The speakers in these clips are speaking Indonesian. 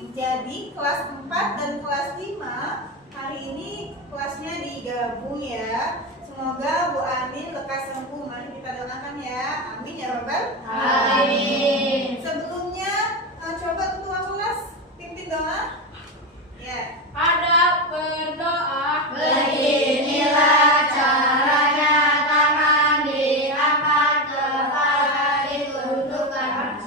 Jadi kelas 4 dan kelas 5 hari ini kelasnya digabung ya. Semoga Bu Anin lekas sembuh. Mari kita doakan ya. Amin ya Rabbal Amin. Sebelumnya coba ketua kelas pimpin doa. Ya. Ada berdoa. Beginilah caranya, tangan diangkat, kepala ditundukkan.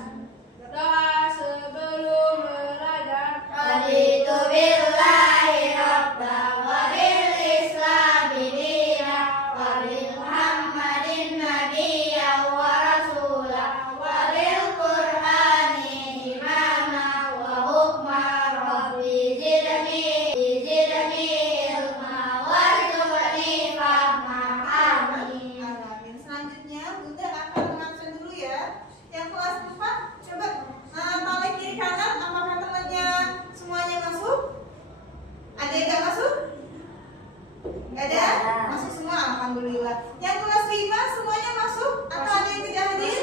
Berdoa sebelum belajar. Raditu billahi rabban wa bil islami dinan wa bi Muhammadin nabiyyan wa rasulan wa bil Qur'ani imama wa hukman. Rabbi zidni ilma warzuqni fahma. Amin. Amin. Selanjutnya Bunda akan mengabsen dulu ya. Yang kelas 4 coba balik kiri kanan, apakah temannya semuanya masuk? Ada yang nggak masuk? Nggak ada? Masuk semua, alhamdulillah. Yang kelas 5 semuanya masuk atau ada yang tidak hadir?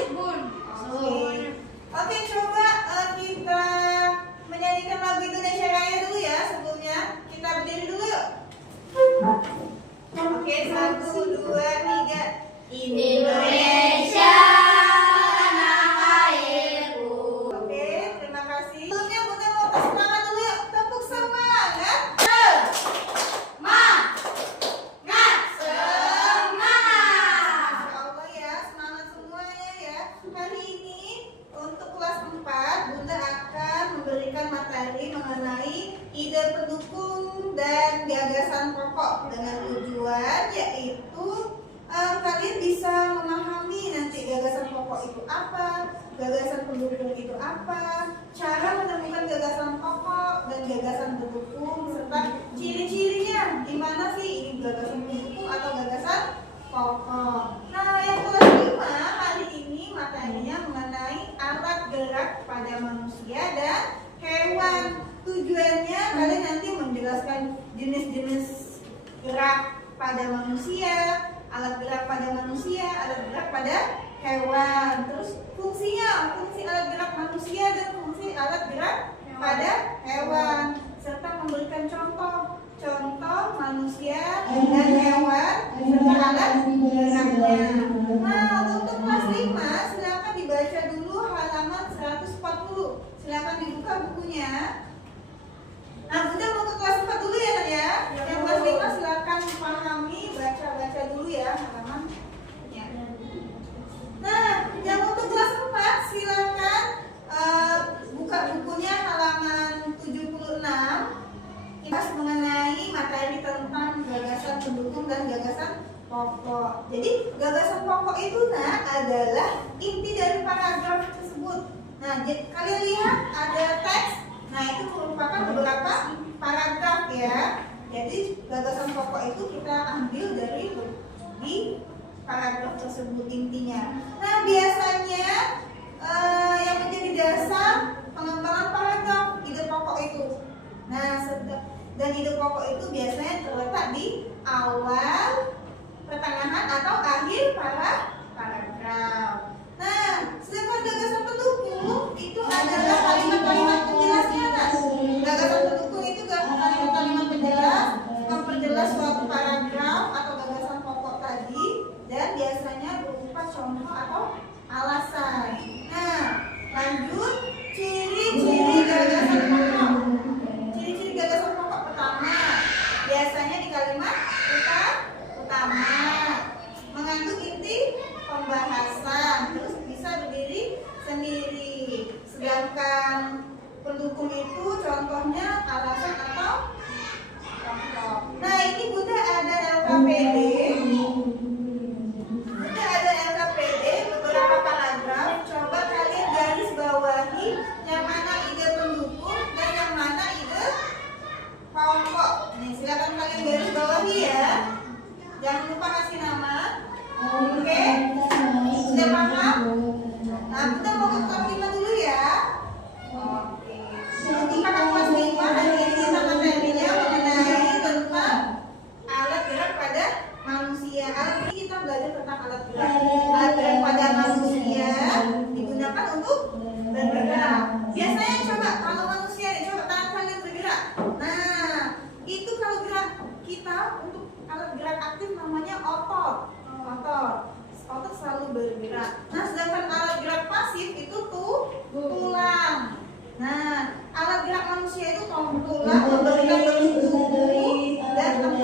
Oke, coba kita menyanyikan lagu Indonesia Raya dulu ya. Sebelumnya kita berdiri dulu yuk. Oke, 1, 2, 3. Indonesia tanah airku. Oke, terima kasih. Sebelumnya Bunda mau kasih semangat dulu yuk. Tepuk semangat. Semangat. Masya Allah ya, semangat semuanya ya. Hari ini untuk kelas 4 Bunda akan memberikan materi mengenai ide pendukung dan gagasan pokok dengan tujuan yaitu kalian bisa memahami nanti gagasan pokok itu apa, gagasan pendukung itu apa, cara menemukan gagasan pokok dan gagasan pendukung serta ciri-cirinya gimana sih ini gagasan pendukung atau gagasan pokok. Nah, yang kelas 5 hari ini materinya mengenai alat gerak pada manusia dan hewan. Tujuannya kalian nanti menjelaskan jenis-jenis gerak pada manusia, alat gerak pada manusia, alat gerak pada hewan. Terus fungsinya, fungsi alat gerak manusia dan fungsi alat gerak pada hewan, serta memberikan contoh manusia dan hewan serta alat geraknya. Nah, untuk kelas 5 silakan dibaca dulu halaman 140. Silakan dibuka bukunya. Nah, Bunda mau ke kelas 4 dulu ya, Tan ya. Yang kelas 5 silakan pahami, baca dulu ya halaman. Ya. Nah, yang untuk kelas 4 silakan buka bukunya halaman 76. Kita mengenai materi tentang gagasan pendukung dan gagasan pokok. Jadi gagasan pokok itu adalah inti dari paragraf tersebut. Nah, kalian lihat ada teks. Nah, itu merupakan beberapa paragraf ya. Jadi gagasan pokok itu kita ambil dari di paragraf tersebut intinya. Nah, biasanya yang menjadi dasar pengembangan paragraf ide pokok itu. Nah, dan ide pokok itu biasanya terletak di awal, pertengahan atau akhir paragraf. Nah, sedangkan gagasan pendukung itu adalah kalimat-kalimat penjelasnya. Gagasan pendukung itu kalimat-kalimat penjelas, memperjelas suatu paragraf atau gagasan pokok tadi dan biasanya berupa contoh atau alasan. Nah, lanjut ciri-ciri gagasan pokok. Ciri-ciri gagasan pokok pertama, biasanya di kalimat utama mengandung inti pembahasan.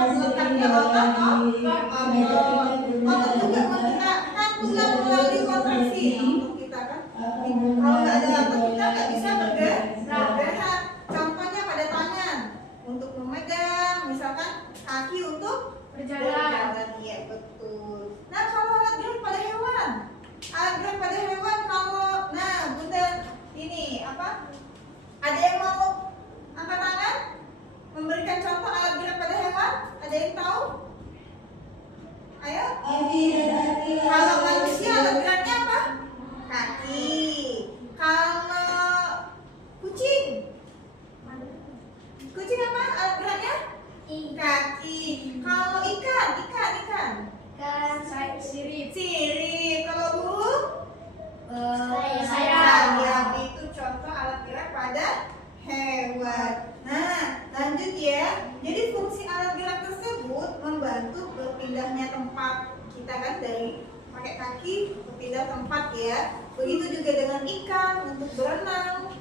Lengkapnya otot, otot juga menggerakkan tulang melalui kontraksi untuk kita kan. Kalau nggak ada otot kita nggak bisa bergerak. Contohnya pada tangan untuk memegang, misalkan kaki untuk berjalan. Iya betul. Nah kalau alat gerak pada hewan, kalau Bunda ini apa? Ada yang mau angkat tangan? Memberikan contoh alat gerak pada hewan? Ada yang tahu? Ayo. Kalau manusia alat geraknya apa? Kaki. Kalau kucing apa alat geraknya? Kaki. Kalau ikan. Sirip. Kalau burung? Sayap. Itu contoh alat gerak pada hewan. Nah, lanjut ya. Jadi fungsi alat gerak tersebut membantu berpindahnya tempat kita kan dari pakai kaki berpindah tempat ya. Begitu juga dengan ikan untuk berenang,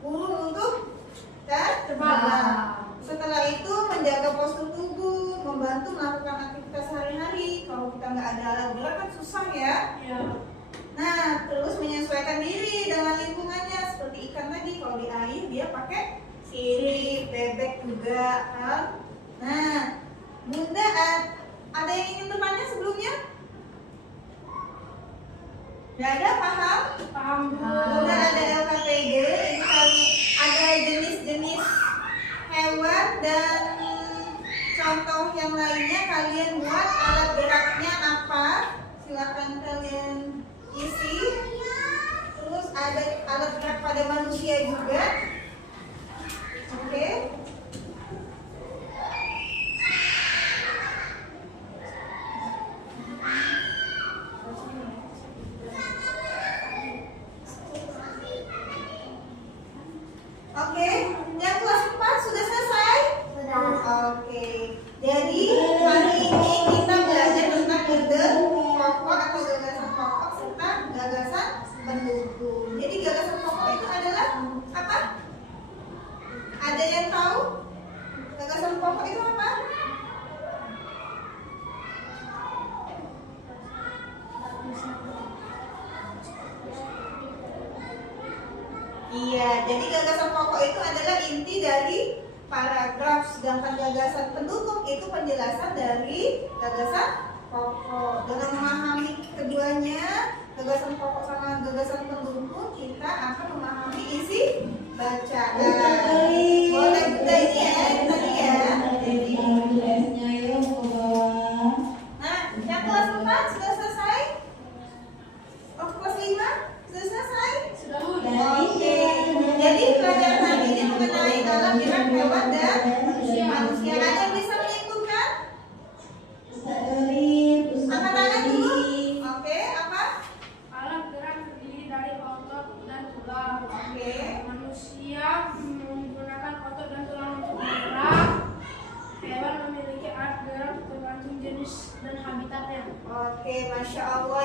burung untuk terbang. Setelah itu menjaga postur tubuh, membantu melakukan aktivitas sehari-hari. Kalau kita nggak ada alat gerak kan susah ya. Nah, terus menyesuaikan diri dengan lingkungannya seperti ikan tadi. Kalau di air dia pakai sirip, bebek juga kan. Nah, Bunda ada yang ingin bertanya sebelumnya? Nggak ada, paham? Bunda ada LKPD, ini kali ada jenis-jenis hewan dan contoh yang lainnya. Kalian buat alat geraknya apa? Silakan kalian isi. Terus ada alat gerak pada manusia juga. Oke. Oke, yang kelas 4 sudah selesai? Oke. Jadi hari ini kita belajar tentang ide pokok atau gagasan pokok serta gagasan pendukung. Jadi gagasan pokok itu adalah apa? Ada yang tahu? Gagasan pokok itu apa? Iya, jadi gagasan pokok itu adalah inti dari paragraf, sedangkan gagasan pendukung itu penjelasan dari gagasan pokok. Dengan memahami keduanya, gagasan pokok sama gagasan pendukung, kita akan memahami isi bacaan. Boleh Bunda ini ya, tadi ya. Nah, yang kelas 4 sudah selesai? Oh, kelas 5 sudah selesai? Oke. Jadi pelajaran hari ini mengenai alat gerak hewan dan manusia. Ada yang bisa menyimpulkan? Angkat tangan dulu. Oke, apa? Alat gerak terdiri dari otot dan tulang. Oke. Manusia menggunakan otot dan tulang untuk bergerak. Hewan memiliki alat gerak tergantung jenis dan habitatnya. Oke, Masya Allah.